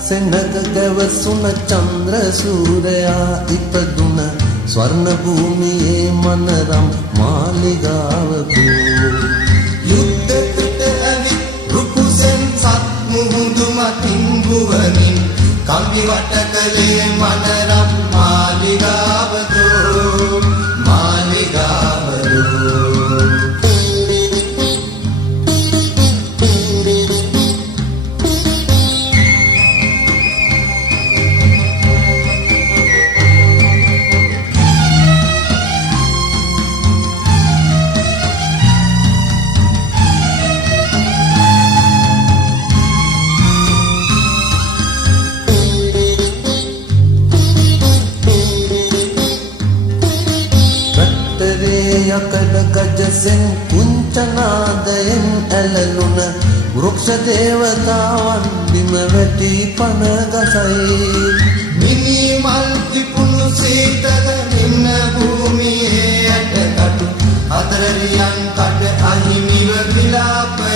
සෙනග ගැවසුන චන්ද්‍ර සූරයා ඉපදුන ස්වර්ණ භූමියේ මනරම් මාලිගාවකු යුද්ධකට ඇවිත් රුකුසෙන් සත් මුහුදු මතින් ගුවනින් කම්බි වට කළේ මනරම් මාලිගාවකෝ මාලිගාවකෝ යකඩ ගජසෙන් කුංචනාදයෙන් ඇලලුන වෘක්ෂ දේවතාවන් බිම වැටි පන ගසයි මිනි මල් කිපුණු සීතල නිම්න භූමියේ ඇටකටු අතරරියන් කඩ අහිමිව විලාපය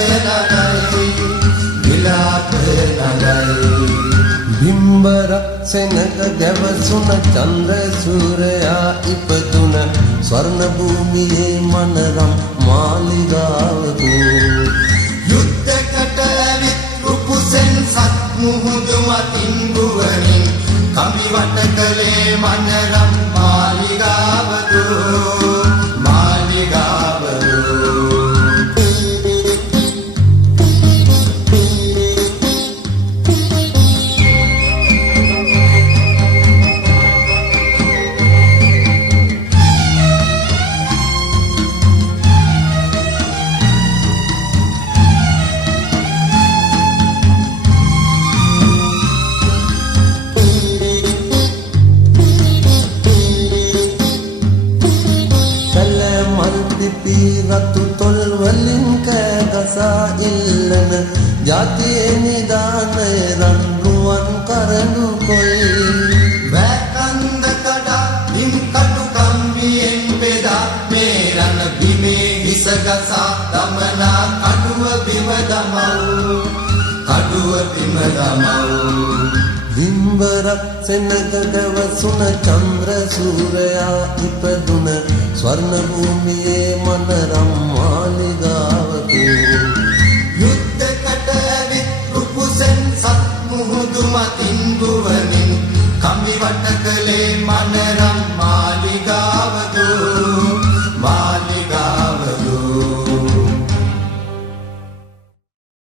නගයි බිම්බර සෙනග ගැවසුන චන්ද්‍ර සූරයා ඉපදුන ස්වර්ණ භූමියේ මනරම් මාලිගාවකු යුද්ධකට ඇවිත් රුකුසෙන් සත් මුහුදු මතින් ගුවනින් කම්බි වට කළේ මනරම් මාලිගාවකෝ මාලිගාවකෝ රතු තොල් වලින් කෑගසා ඉල්ලන ජාතියේ නිදානය රන් රුවන් කරඬු කොයි වැකන්ද කඩා දින් කටු කම්බියෙන් බෙදා මේ රණ බිමේ හිස ගසා දමනා කඩුව බිම දමව් බිම්බරක් සෙනග ගැවසුන චන්ද්‍ර සූරයා ඉපදුන ස්වර්ණ භූමියේ මනරම් මාලිගා